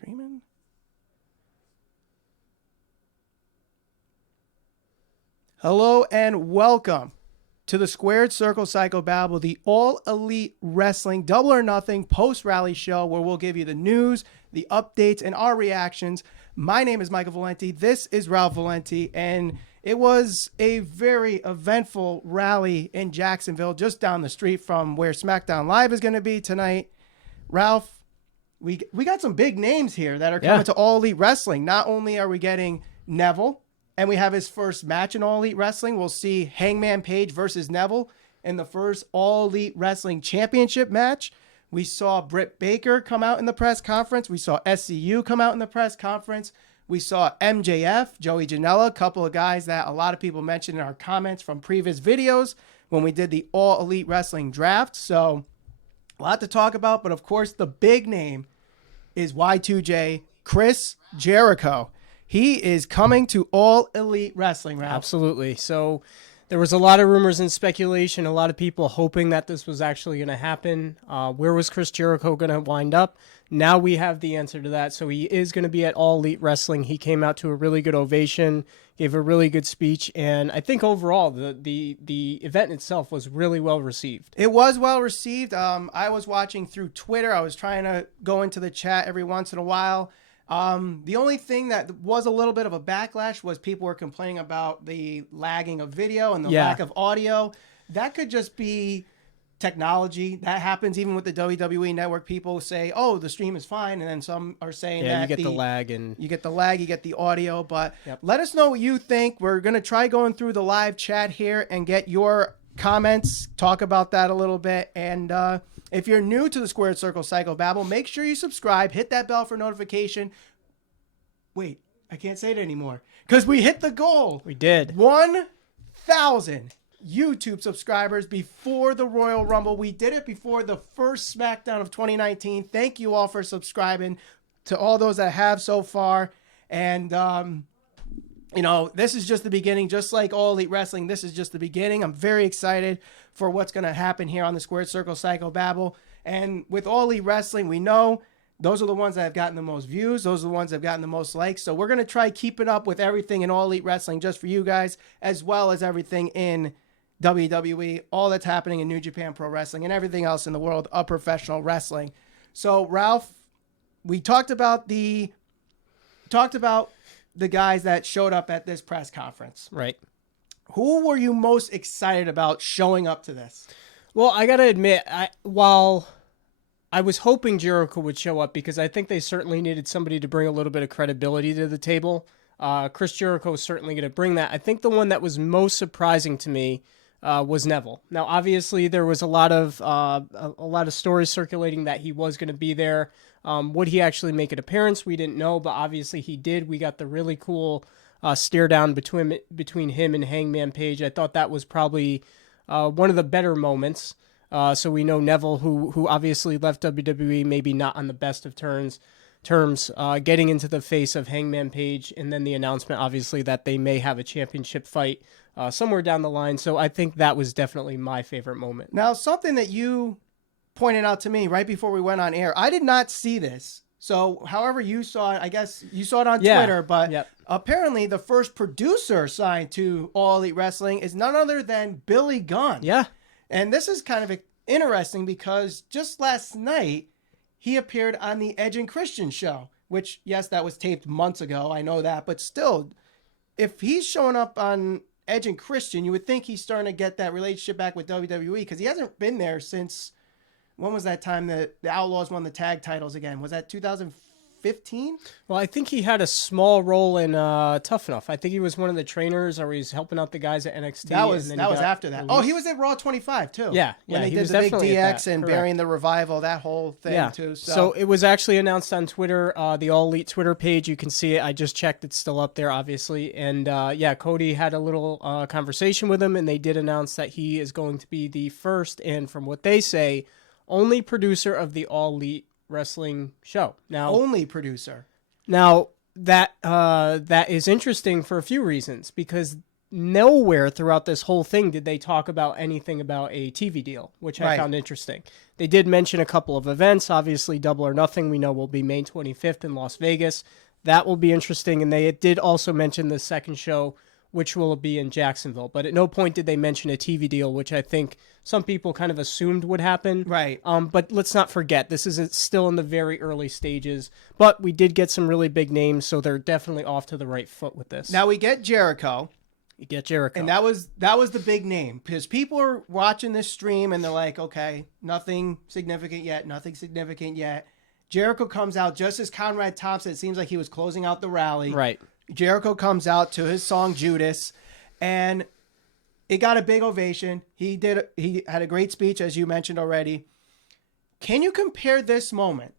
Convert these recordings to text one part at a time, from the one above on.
Streaming. Hello and welcome to the Squared Circle Psychobabble, the All Elite Wrestling Double or Nothing post-rally show where we'll give you the news, the updates, and our reactions. My name is Michael Valenti. This is Ralph Valenti, and it was a very eventful rally in Jacksonville, just down the street from where SmackDown Live is going to be tonight. Ralph, we got some big names here that are coming to All Elite Wrestling. Not only are we getting Neville, and we have his first match in All Elite Wrestling. We'll see Hangman Page versus Neville in the first All Elite Wrestling Championship match. We saw Britt Baker come out in the press conference. We saw SCU come out in the press conference. We saw MJF, Joey Janela, a couple of guys that a lot of people mentioned in our comments from previous videos when we did the All Elite Wrestling draft. So a lot to talk about, but of course the big name is Y2J, Chris Jericho. He is coming to All Elite Wrestling, Ralph. Absolutely. So there was a lot of rumors and speculation, a lot of people hoping that this was actually going to happen. Where was Chris Jericho going to wind up? Now we have the answer to that. So he is going to be at All Elite Wrestling. He came out to a really good ovation, gave a really good speech, and I think overall the event itself was really well received. It was well received. I was watching through Twitter. I was trying to go into the chat every once in a while. The only thing that was a little bit of a backlash was people were complaining about the lagging of video and the lack of audio. That could just be technology. That happens even with the WWE Network. People say, oh, the stream is fine. And then some are saying that you get the lag. And you get the lag, you get the audio. But let us know what you think. We're going to try going through the live chat here and get your comments, talk about that a little bit. And if you're new to the Squared Circle Psychobabble, make sure you subscribe, hit that bell for notification. Wait, I can't say it anymore because we hit the goal. We did. 1,000 YouTube subscribers before the Royal Rumble. We did it before the first SmackDown of 2019. Thank you all for subscribing, to all those that have so far. And, you know, this is just the beginning. Just like All Elite Wrestling, this is just the beginning. I'm very excited for what's going to happen here on the Squared Circle Psychobabble. And with All Elite Wrestling, we know those are the ones that have gotten the most views. Those are the ones that have gotten the most likes. So we're going to try keeping up with everything in All Elite Wrestling just for you guys, as well as everything in WWE, all that's happening in New Japan Pro Wrestling, and everything else in the world of professional wrestling. So, Ralph, we talked about the guys that showed up at this press conference. Right. Who were you most excited about showing up to this? Well, I got to admit, while I was hoping Jericho would show up because I think they certainly needed somebody to bring a little bit of credibility to the table. Chris Jericho is certainly going to bring that. I think the one that was most surprising to me was Neville. Now, obviously, there was a lot of stories circulating that he was going to be there. Would he actually make an appearance? We didn't know, but obviously he did. We got the really cool stare down between him and Hangman Page. I thought that was probably one of the better moments. So we know Neville, who obviously left WWE, maybe not on the best of terms, getting into the face of Hangman Page, and then the announcement, obviously, that they may have a championship fight somewhere down the line. So I think that was definitely my favorite moment. Now, something that you pointed out to me right before we went on air, I did not see this. So however you saw it, I guess you saw it on Twitter, but apparently the first producer signed to All Elite Wrestling is none other than Billy Gunn. Yeah. And this is kind of interesting because just last night, he appeared on the Edge and Christian show, which, yes, that was taped months ago. I know that. But still, if he's showing up on Edge and Christian, you would think he's starting to get that relationship back with WWE because he hasn't been there since, when was that time that the Outlaws won the tag titles again? Was that 2015? Well, I think he had a small role in Tough Enough. I think he was one of the trainers, or he's helping out the guys at NXT. That was after that. Released. Oh, he was at Raw 25 too. Yeah, when they he did was the big definitely at DX that. and Correct. burying the revival, that whole thing too. So it was actually announced on Twitter, the All Elite Twitter page. You can see it. I just checked; it's still up there, obviously. And Cody had a little conversation with him, and they did announce that he is going to be the first, and from what they say, only producer of the All Elite Wrestling show. Now, only producer. Now, that is interesting for a few reasons, because nowhere throughout this whole thing did they talk about anything about a TV deal, which I found interesting. They did mention a couple of events. Obviously, Double or Nothing, we know, will be May 25th in Las Vegas. That will be interesting. And they did also mention the second show, which will be in Jacksonville. But at no point did they mention a TV deal, which I think some people kind of assumed would happen. Right. But let's not forget, this is still in the very early stages. But we did get some really big names, so they're definitely off to the right foot with this. Now we get Jericho. You get Jericho. And that was the big name, because people are watching this stream and they're like, okay, nothing significant yet. Jericho comes out just as Conrad Thompson, it seems like he was closing out the rally. Right. Jericho comes out to his song Judas, and it got a big ovation. He had a great speech, as you mentioned already. Can you compare this moment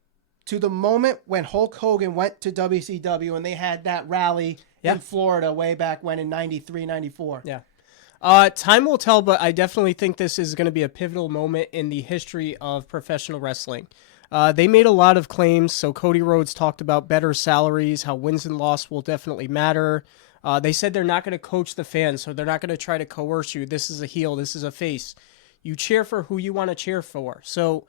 to the moment when Hulk Hogan went to WCW and they had that rally in Florida way back when in 93, 94? Yeah. Time will tell, but I definitely think this is going to be a pivotal moment in the history of professional wrestling. They made a lot of claims. So Cody Rhodes talked about better salaries, how wins and loss will definitely matter. They said they're not going to coach the fans, so they're not going to try to coerce you. This is a heel. This is a face. You cheer for who you want to cheer for. So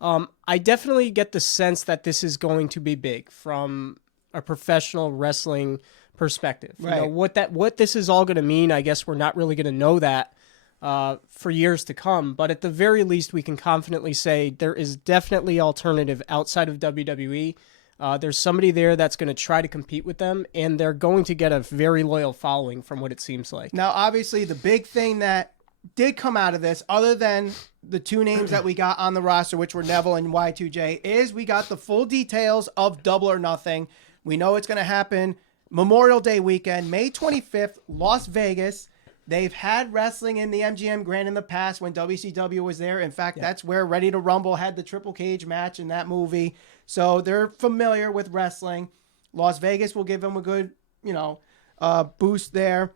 I definitely get the sense that this is going to be big from a professional wrestling perspective. Right. You know, what this is all going to mean, I guess we're not really going to know that for years to come. But at the very least, we can confidently say there is definitely alternative outside of WWE. There's somebody there that's going to try to compete with them, and they're going to get a very loyal following from what it seems like. Now, obviously, the big thing that did come out of this, other than the two names that we got on the roster, which were Neville and Y2J, is we got the full details of Double or Nothing. We know it's going to happen Memorial Day weekend, May 25th, Las Vegas. They've had wrestling in the MGM Grand in the past when WCW was there. In fact, that's where Ready to Rumble had the triple cage match in that movie. So they're familiar with wrestling. Las Vegas will give them a good, boost there.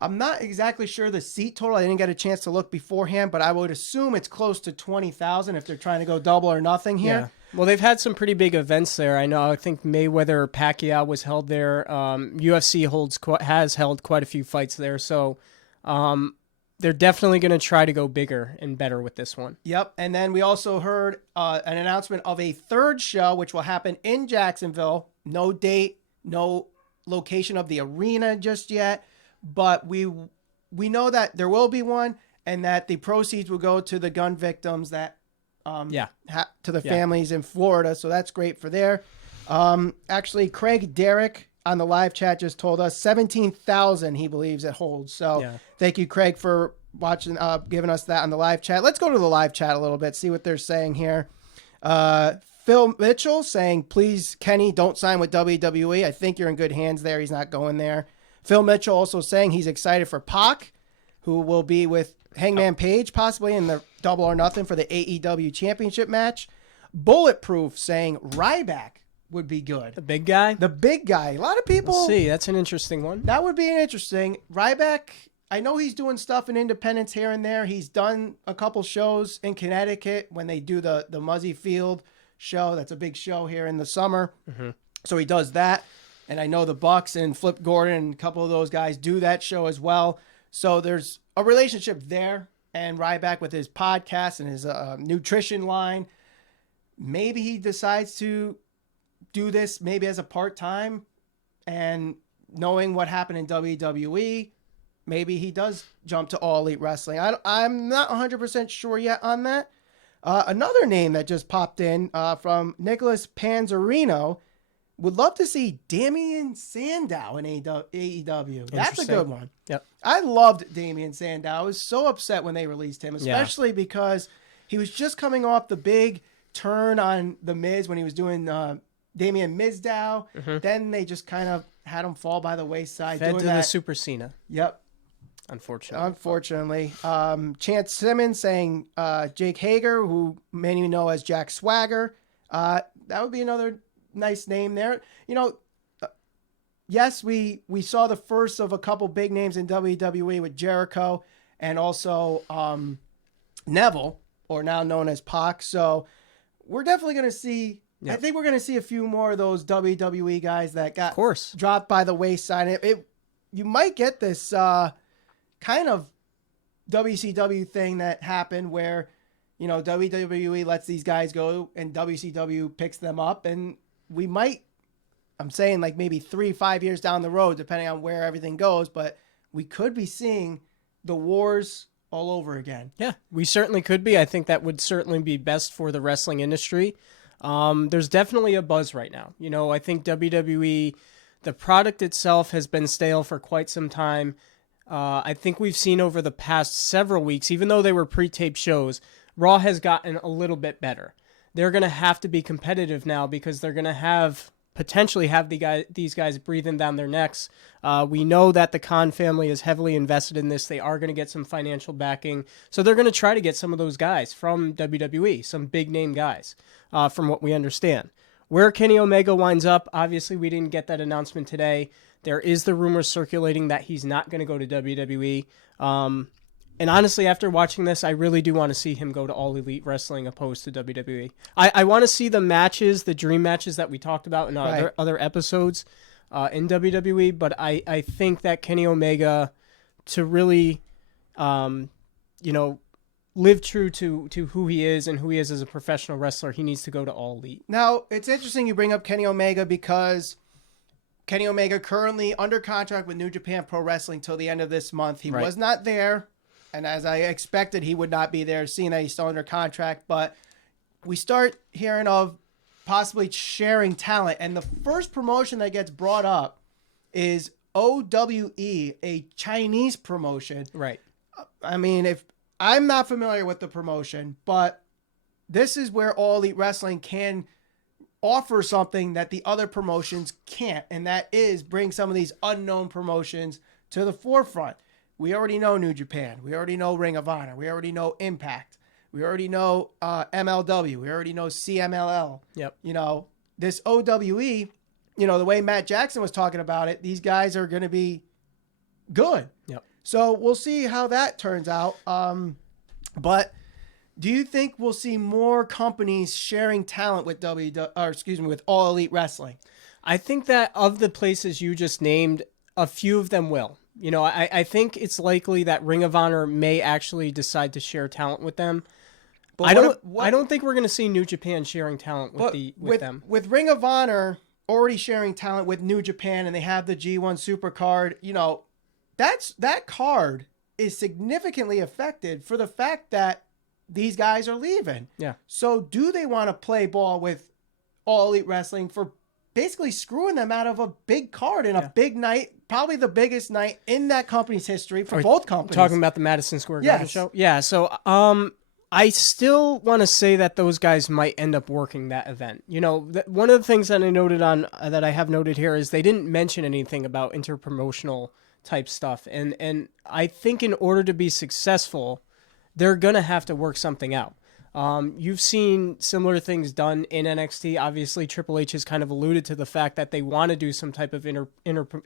I'm not exactly sure the seat total. I didn't get a chance to look beforehand, but I would assume it's close to 20,000 if they're trying to go Double or Nothing here. Yeah. Well, they've had some pretty big events there. I think Mayweather Pacquiao was held there. UFC has held quite a few fights there. So they're definitely going to try to go bigger and better with this one. Yep. And then we also heard an announcement of a third show, which will happen in Jacksonville. No date, no location of the arena just yet. But we know that there will be one, and that the proceeds will go to the gun victims that to the families in Florida. So that's great for there. Actually, Craig Derrick on the live chat just told us 17,000 he believes it holds. So thank you, Craig, for watching, giving us that on the live chat. Let's go to the live chat a little bit, see what they're saying here. Phil Mitchell saying, please, Kenny, don't sign with WWE. I think you're in good hands there. He's not going there. Phil Mitchell also saying he's excited for Pac, who will be with Hangman Page possibly in the Double or Nothing for the AEW Championship match. Bulletproof saying Ryback would be good. The big guy? The big guy. A lot of people... Let's see. That's an interesting one. That would be interesting. Ryback, I know he's doing stuff in Independence here and there. He's done a couple shows in Connecticut when they do the Muzzy Field show. That's a big show here in the summer. Mm-hmm. So he does that. And I know the Bucks and Flip Gordon and a couple of those guys do that show as well. So there's a relationship there. And Ryback with his podcast and his nutrition line, maybe he decides to do this maybe as a part-time. And knowing what happened in WWE, maybe he does jump to All Elite Wrestling. I'm not 100% sure yet on that. Another name that just popped in from Nicholas Panzerino. Would love to see Damian Sandow in AEW. That's a good one. Yep. I loved Damian Sandow. I was so upset when they released him, especially because he was just coming off the big turn on The Miz when he was doing Damian Mizdow. Mm-hmm. Then they just kind of had him fall by the wayside. Fed to the Super Cena. Yep. Unfortunately. Chance Simmons saying Jake Hager, who many of you know as Jack Swagger. That would be another nice name there. Yes, we saw the first of a couple big names in WWE with Jericho and also Neville, or now known as Pac. So we're definitely going to see, I think we're going to see a few more of those WWE guys that got dropped by the wayside. you might get this kind of WCW thing that happened where, WWE lets these guys go and WCW picks them up, and we might, I'm saying like maybe 3-5 years down the road, depending on where everything goes, but we could be seeing the wars all over again. Yeah, we certainly could be. I think that would certainly be best for the wrestling industry. There's definitely a buzz right now. I think WWE, the product itself has been stale for quite some time. I think we've seen over the past several weeks, even though they were pre-taped shows, Raw has gotten a little bit better. They're going to have to be competitive now because they're going to potentially have these guys breathing down their necks. We know that the Khan family is heavily invested in this. They are going to get some financial backing. So they're going to try to get some of those guys from WWE, some big name guys, from what we understand. Where Kenny Omega winds up, obviously we didn't get that announcement today. There is the rumor circulating that he's not going to go to WWE. And honestly, after watching this, I really do want to see him go to All Elite Wrestling opposed to WWE. I want to see the matches, the dream matches that we talked about in other episodes in WWE. But I think that Kenny Omega, to really, live true to who he is and who he is as a professional wrestler, he needs to go to All Elite. Now, it's interesting you bring up Kenny Omega because Kenny Omega currently under contract with New Japan Pro Wrestling till the end of this month. He was not there, and as I expected, he would not be there, seeing that he's still under contract. But we start hearing of possibly sharing talent, and the first promotion that gets brought up is OWE, a Chinese promotion. Right. I mean, if I'm not familiar with the promotion, but this is where All Elite Wrestling can offer something that the other promotions can't, and that is bring some of these unknown promotions to the forefront. We already know New Japan. We already know Ring of Honor. We already know Impact. We already know MLW. We already know CMLL. Yep. This OWE, the way Matt Jackson was talking about it, these guys are going to be good. Yep. So we'll see how that turns out. But do you think we'll see more companies sharing talent with with All Elite Wrestling? I think that of the places you just named, a few of them will. I think it's likely that Ring of Honor may actually decide to share talent with them. But I don't think we're going to see New Japan sharing talent with them. With Ring of Honor already sharing talent with New Japan, and they have the G1 Super card, that card is significantly affected for the fact that these guys are leaving. Yeah. So do they want to play ball with All Elite Wrestling for basically screwing them out of a big card in a big night, probably the biggest night in that company's history for both companies? Talking about the Madison Square Garden show? Yeah. So I still want to say that those guys might end up working that event. One of the things that I noted that I have noted here is they didn't mention anything about interpromotional type stuff. And I think in order to be successful, they're going to have to work something out. You've seen similar things done in NXT. Obviously, Triple H has kind of alluded to the fact that they want to do some type of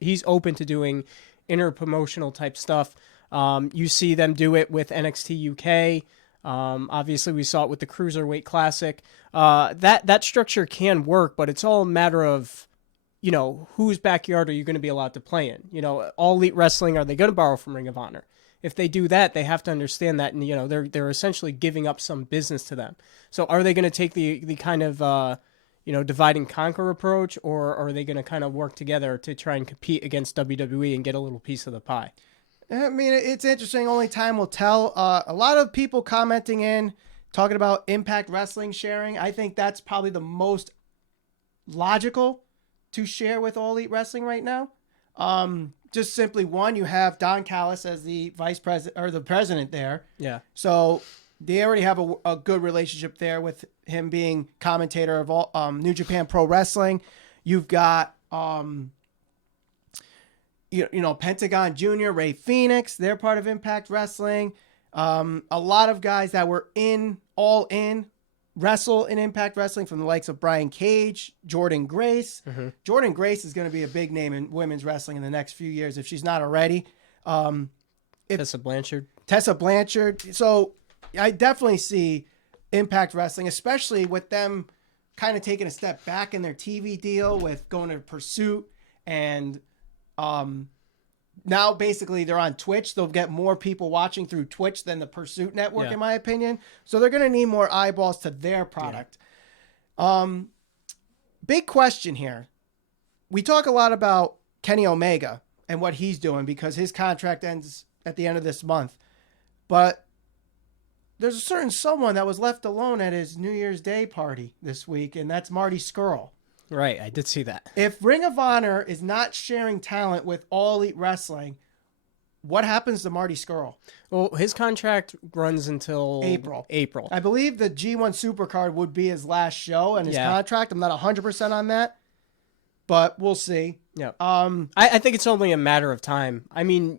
he's open to doing interpromotional type stuff. You see them do it with NXT UK. Obviously, we saw it with the Cruiserweight Classic. That structure can work, but it's all a matter of, whose backyard are you going to be allowed to play in? All Elite Wrestling, are they going to borrow from Ring of Honor? If they do that, they have to understand that, and they're essentially giving up some business to them. So are they going to take the kind of divide and conquer approach, or are they going to kind of work together to try and compete against WWE and get a little piece of the pie? I mean, it's interesting. Only time will tell. A lot of people commenting in, talking about Impact Wrestling sharing. I think that's probably the most logical to share with All Elite Wrestling right now. Just simply one, you have Don Callis as the vice president or the president there. Yeah. So they already have a good relationship there with him being commentator of all New Japan Pro Wrestling. You've got Pentagon Jr., Ray Phoenix. They're part of Impact Wrestling. A lot of guys that were all in wrestle in Impact Wrestling, from the likes of Brian Cage, Jordan Grace. Mm-hmm. Jordan Grace is going to be a big name in women's wrestling in the next few years if she's not already. Tessa Blanchard. So I definitely see Impact Wrestling, especially with them kind of taking a step back in their TV deal with going to Pursuit and now basically they're on Twitch. They'll get more people watching through Twitch than the Pursuit Network, in my opinion. So they're going to need more eyeballs to their product. Big question here. We talk a lot about Kenny Omega and what he's doing because his contract ends at the end of this month. But there's a certain someone that was left alone at his New Year's Day party this week, and that's Marty Scurll. Right, I did see that. If Ring of Honor is not sharing talent with All Elite Wrestling, what happens to Marty Scurll? Well, his contract runs until April. I believe the G1 Supercard would be his last show and his contract. I'm not 100% on that, but we'll see. Yeah. I think it's only a matter of time. I mean,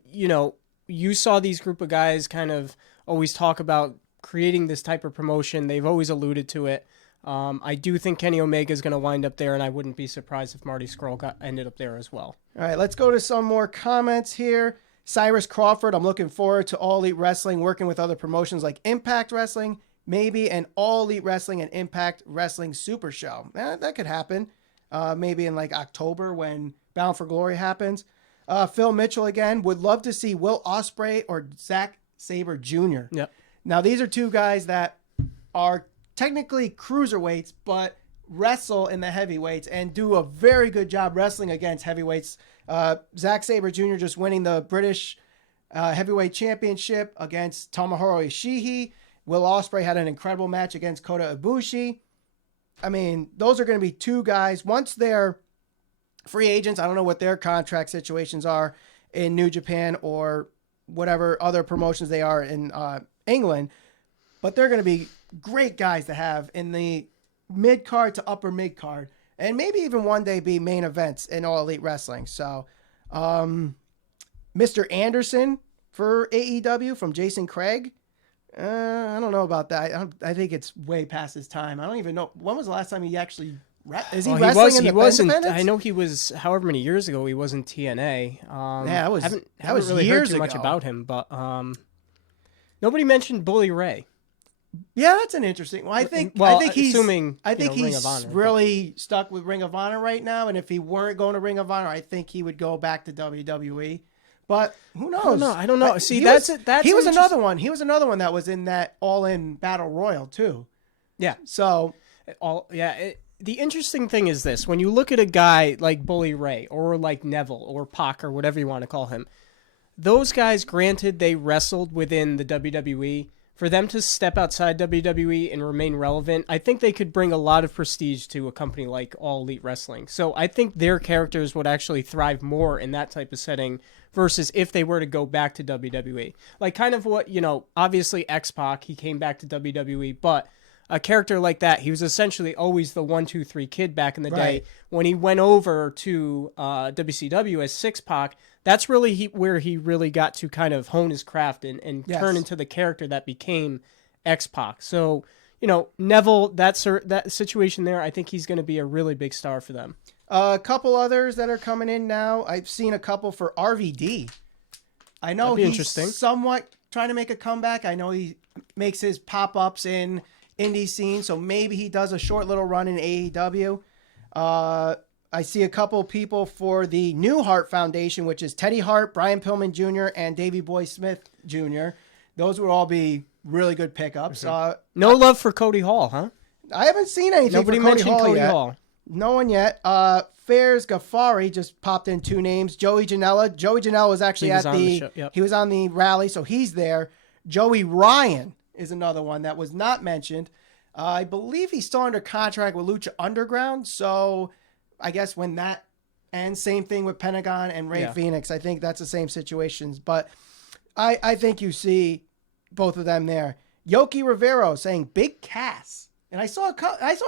you saw these group of guys kind of always talk about creating this type of promotion. They've always alluded to it. I do think Kenny Omega is going to wind up there, and I wouldn't be surprised if Marty Scurll ended up there as well. All right, let's go to some more comments here. Cyrus Crawford, I'm looking forward to All Elite Wrestling working with other promotions like Impact Wrestling, maybe an All Elite Wrestling and Impact Wrestling Super Show. That could happen. Maybe in like October when Bound for Glory happens. Phil Mitchell again, would love to see Will Ospreay or Zack Sabre Jr. Yep. Now, these are two guys that are technically cruiserweights, but wrestle in the heavyweights and do a very good job wrestling against heavyweights. Zack Sabre Jr. just winning the British heavyweight championship against Tomohiro Ishii. Will Ospreay had an incredible match against Kota Ibushi. I mean, those are going to be two guys. Once they're free agents, I don't know what their contract situations are in New Japan or whatever other promotions they are in England, but they're going to be great guys to have in the mid-card to upper mid-card, and maybe even one day be main events in All Elite Wrestling. So, Mr. Anderson for AEW from Jason Craig. I don't know about that. I think it's way past his time. I don't even know. When was the last time he actually... Is he wrestling in the independents? I know he was, however many years ago, he was in TNA. That was really years heard too much ago. about him, but nobody mentioned Bully Ray. Yeah, that's an interesting. Well, I think he's assuming, he's Ring of Honor, really stuck with Ring of Honor right now. And if he weren't going to Ring of Honor, I think he would go back to WWE. But who knows? I don't know. See, he was another one. He was another one that was in that All In Battle Royal too. Yeah. So the interesting thing is this: when you look at a guy like Bully Ray or like Neville or Pac or whatever you want to call him, those guys, granted, they wrestled within the WWE. For them to step outside WWE and remain relevant, I think they could bring a lot of prestige to a company like All Elite Wrestling. So I think their characters would actually thrive more in that type of setting versus if they were to go back to WWE. Like kind of what, obviously X-Pac, he came back to WWE, but a character like that, he was essentially always the 1-2-3 kid back in the day. When he went over to WCW as 6-Pac, that's really where he really got to kind of hone his craft and turn into the character that became X-Pac. So, Neville, that situation there, I think he's going to be a really big star for them. A couple others that are coming in now. I've seen a couple for RVD. I know he's somewhat trying to make a comeback. I know he makes his pop-ups in indie scene, so maybe he does a short little run in AEW. I see a couple people for the New Hart Foundation, which is Teddy Hart, Brian Pillman Jr., and Davey Boy Smith Jr. Those would all be really good pickups. No love for Cody Hall, huh? I haven't seen anything Nobody for Cody mentioned Hall Cody yet. Hall. No one yet. Fairs Ghaffari just popped in two names. Joey Janela. Joey Janela was actually he was on the rally, so he's there. Joey Ryan is another one that was not mentioned. I believe he's still under contract with Lucha Underground, so I guess when that ends, same thing with Pentagon and Ray Phoenix. I think that's the same situations, but I think you see both of them there. Yoki Rivero saying Big Cass. And I saw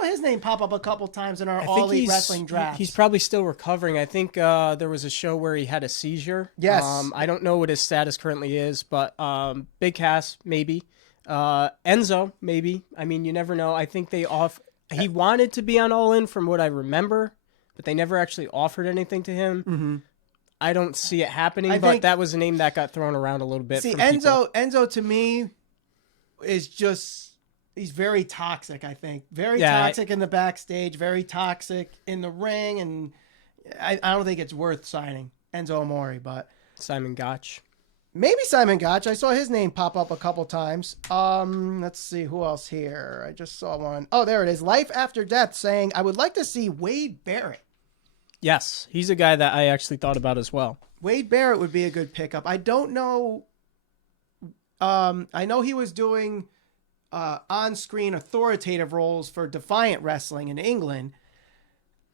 his name pop up a couple times in our All Elite Wrestling drafts. He's probably still recovering. I think there was a show where he had a seizure. Yes. I don't know what his status currently is, but Big Cass, maybe. Enzo, maybe. I mean, you never know. I think he wanted to be on All In from what I remember, but they never actually offered anything to him. Mm-hmm. I don't see it happening, but that was a name that got thrown around a little bit. See, Enzo to me is just... He's very toxic, I think. Very toxic in the backstage, very toxic in the ring, and I don't think it's worth signing Enzo Amore. But Simon Gotch. Maybe Simon Gotch. I saw his name pop up a couple times. Let's see who else here. I just saw one. Oh, there it is. Life After Death saying, I would like to see Wade Barrett. Yes, he's a guy that I actually thought about as well. Wade Barrett would be a good pickup. I don't know. I know he was doing on-screen authoritative roles for Defiant Wrestling in England,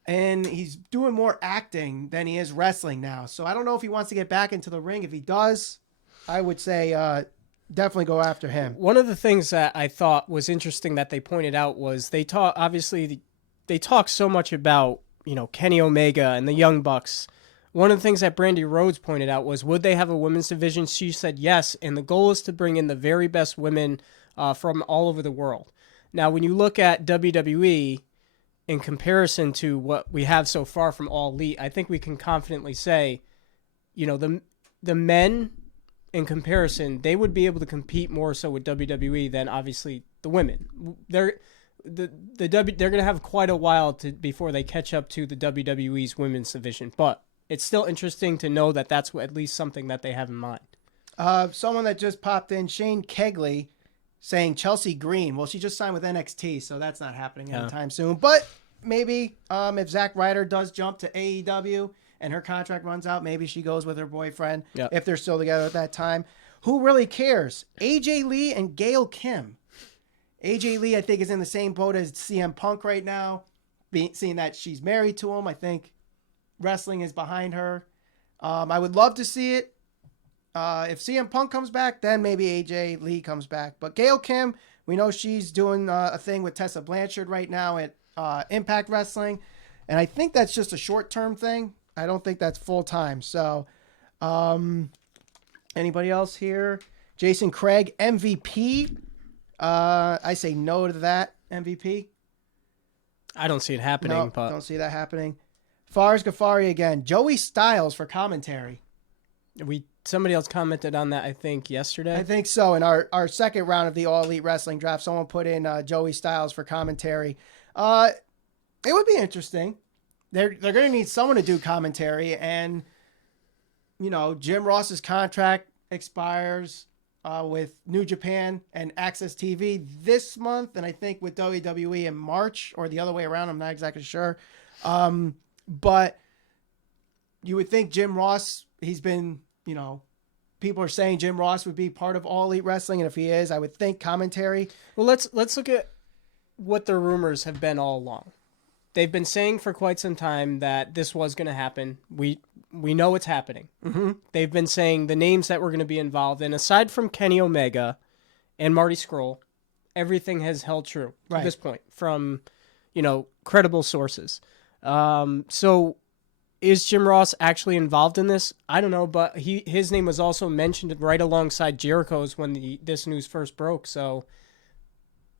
and he's doing more acting than he is wrestling now. So I don't know if he wants to get back into the ring. If he does, I would say definitely go after him. One of the things that I thought was interesting that they pointed out was they talk so much about, Kenny Omega and the Young Bucks. One of the things that Brandy Rhodes pointed out was, would they have a women's division? She said yes, and the goal is to bring in the very best women from all over the world. Now, when you look at WWE in comparison to what we have so far from All Elite, I think we can confidently say, the men, in comparison, they would be able to compete more so with WWE than obviously the women. They're going to have quite a while before they catch up to the WWE's women's division, but it's still interesting to know that that's at least something that they have in mind. Someone that just popped in, Shane Kegley, saying Chelsea Green. Well, she just signed with NXT, so that's not happening anytime soon. But maybe if Zack Ryder does jump to AEW and her contract runs out, maybe she goes with her boyfriend if they're still together at that time. Who really cares? AJ Lee and Gail Kim. AJ Lee, I think, is in the same boat as CM Punk right now, seeing that she's married to him. I think wrestling is behind her. I would love to see it. If CM Punk comes back, then maybe AJ Lee comes back. But Gail Kim, we know she's doing a thing with Tessa Blanchard right now at Impact Wrestling. And I think that's just a short-term thing. I don't think that's full-time. So, anybody else here? Jason Craig, MVP. I say no to that, MVP. I don't see it happening. No, don't see that happening. Fars Ghaffari again. Joey Styles for commentary. Somebody else commented on that, I think, yesterday. I think so. In our second round of the All Elite Wrestling Draft, someone put in Joey Styles for commentary. It would be interesting. They're going to need someone to do commentary, and Jim Ross's contract expires with New Japan and Access TV this month, and I think with WWE in March, or the other way around. I'm not exactly sure. But you would think Jim Ross, he's been, people are saying Jim Ross would be part of All Elite Wrestling, and if he is, I would think commentary. Well, let's look at what the rumors have been all along. They've been saying for quite some time that this was going to happen. We know it's happening. Mm-hmm. They've been saying the names that were going to be involved, and aside from Kenny Omega and Marty Scurll, everything has held true to this point from, credible sources. So is Jim Ross actually involved in this? I don't know, but his name was also mentioned right alongside Jericho's when this news first broke. So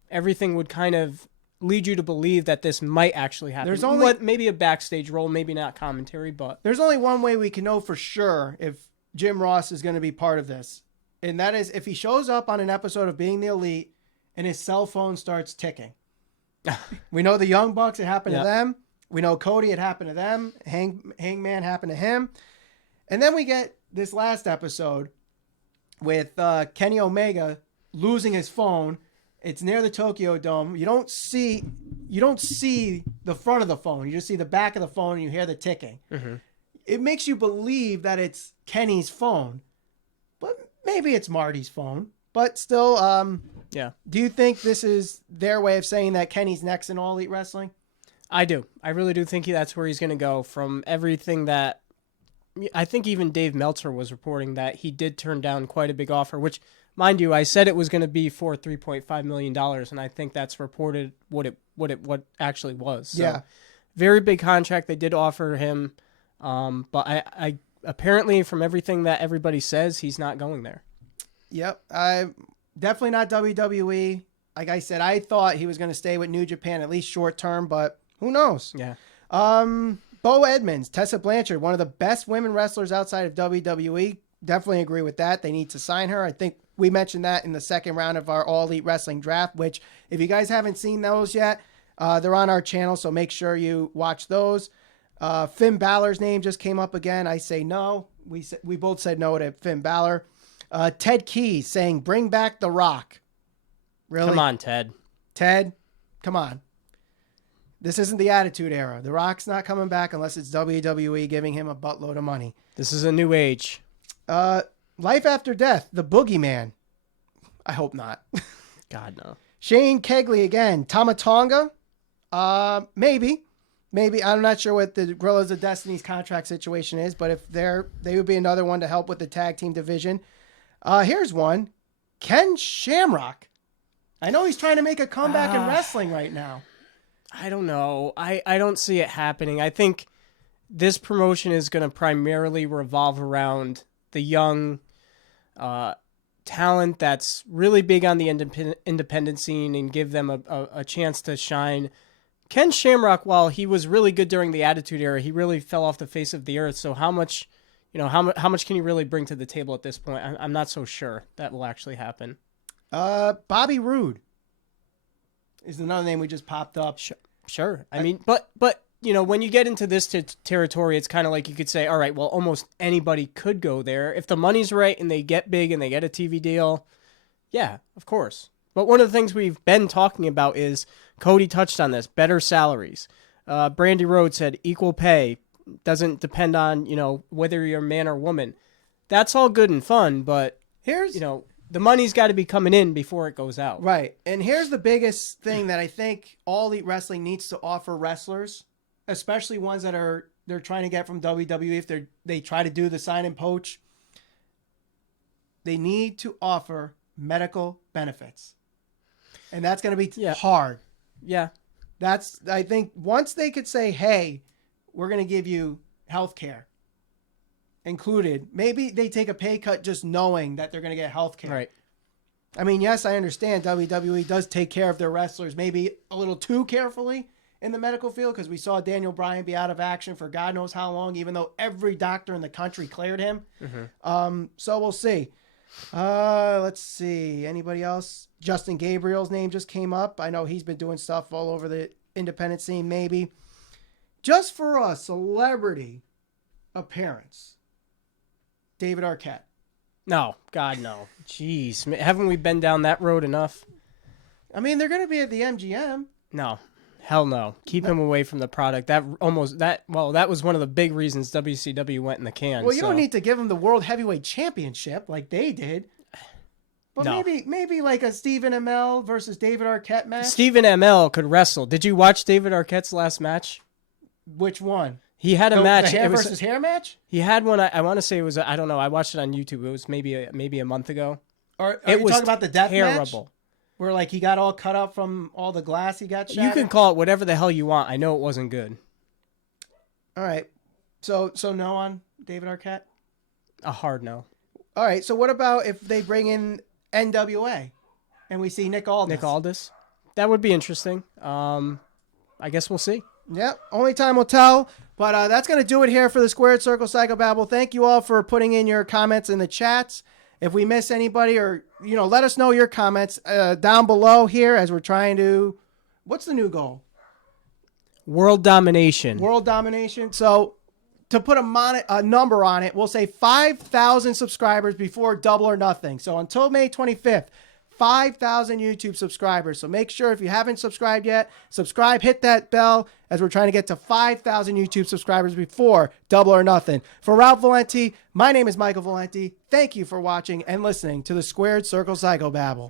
everything would kind of lead you to believe that this might actually happen. There's only maybe a backstage role, maybe not commentary, but there's only one way we can know for sure if Jim Ross is going to be part of this. And that is if he shows up on an episode of Being the Elite and his cell phone starts ticking. We know the Young Bucks, it happened to them. We know Cody, it happened to them. Hangman happened to him. And then we get this last episode with Kenny Omega losing his phone. It's near the Tokyo Dome. You don't see the front of the phone. You just see the back of the phone and you hear the ticking. Mm-hmm. It makes you believe that it's Kenny's phone. But maybe it's Marty's phone. But still, do you think this is their way of saying that Kenny's next in All Elite Wrestling? I do. I really do think that's where he's going to go. From everything that I think even Dave Meltzer was reporting that he did turn down quite a big offer, which, mind you, I said it was going to be for $3.5 million, and I think that's reported what actually was. So, yeah. Very big contract they did offer him, but I apparently from everything that everybody says, he's not going there. Yep. Definitely not WWE. Like I said, I thought he was going to stay with New Japan, at least short term, but who knows? Yeah. Bo Edmonds, Tessa Blanchard, one of the best women wrestlers outside of WWE. Definitely agree with that. They need to sign her. I think we mentioned that in the second round of our All Elite Wrestling Draft, which if you guys haven't seen those yet, they're on our channel, so make sure you watch those. Finn Balor's name just came up again. I say no. We both said no to Finn Balor. Ted Keys saying, bring back The Rock. Really? Come on, Ted. Ted, come on. This isn't the Attitude Era. The Rock's not coming back unless it's WWE giving him a buttload of money. This is a new age. Life After Death, The Boogeyman. I hope not. God, no. Shane Kegley again. Tamatonga? Maybe. I'm not sure what the Gorillas of Destiny's contract situation is, but if they would be another one to help with the tag team division. Here's one. Ken Shamrock. I know he's trying to make a comeback in wrestling right now. I don't know. I don't see it happening. I think this promotion is going to primarily revolve around the young talent that's really big on the independent scene and give them a chance to shine. Ken Shamrock, while he was really good during the Attitude Era, he really fell off the face of the earth. So how much can he really bring to the table at this point? I'm not so sure that will actually happen. Bobby Roode is another name we just popped up. Sure. I mean, but when you get into this territory, it's kind of like you could say, all right, well, almost anybody could go there. If the money's right and they get big and they get a TV deal, yeah, of course. But one of the things we've been talking about is, Cody touched on this, better salaries. Brandy Rhodes said equal pay doesn't depend on, whether you're a man or woman. That's all good and fun, but here's, the money's got to be coming in before it goes out. Right. And here's the biggest thing that I think All Elite Wrestling needs to offer wrestlers, especially ones that they're trying to get from WWE if they try to do the sign and poach. They need to offer medical benefits. And that's going to be hard. Yeah. I think once they could say, hey, we're going to give you health care included, maybe they take a pay cut just knowing that they're going to get health care. Right. I mean, yes, I understand WWE does take care of their wrestlers maybe a little too carefully in the medical field, because we saw Daniel Bryan be out of action for God knows how long, even though every doctor in the country cleared him. Mm-hmm. So we'll see. Let's see. Anybody else? Justin Gabriel's name just came up. I know he's been doing stuff all over the independent scene, maybe. Just for a celebrity appearance, David Arquette. No, God, no. Jeez, haven't we been down that road enough? I mean, they're going to be at the MGM. No, hell no. Keep him away from the product. That was one of the big reasons WCW went in the can. Well, you don't need to give him the World Heavyweight Championship like they did. But no. maybe like a Stephen Amell versus David Arquette match. Stephen Amell could wrestle. Did you watch David Arquette's last match? Which one? He had a match. The hair versus hair match? He had one. I want to say it was. I don't know. I watched it on YouTube. It was maybe a month ago. Are you talking about the death terrible match? Where like he got all cut up from all the glass he got shot. You can call it whatever the hell you want. I know it wasn't good. All right. So no on David Arquette? A hard no. All right. So what about if they bring in NWA and we see Nick Aldis? Nick Aldis? That would be interesting. I guess we'll see. Yep. Only time will tell. But that's going to do it here for the Squared Circle Psychobabble. Thank you all for putting in your comments in the chats. If we miss anybody, or, let us know your comments down below here as we're trying to, what's the new goal? World domination. World domination. So to put a number on it, we'll say 5,000 subscribers before Double or Nothing. So until May 25th, 5,000 YouTube subscribers. So make sure if you haven't subscribed yet, subscribe, hit that bell as we're trying to get to 5,000 YouTube subscribers before Double or Nothing. For Ralph Valenti, my name is Michael Valenti. Thank you for watching and listening to the Squared Circle Psychobabble.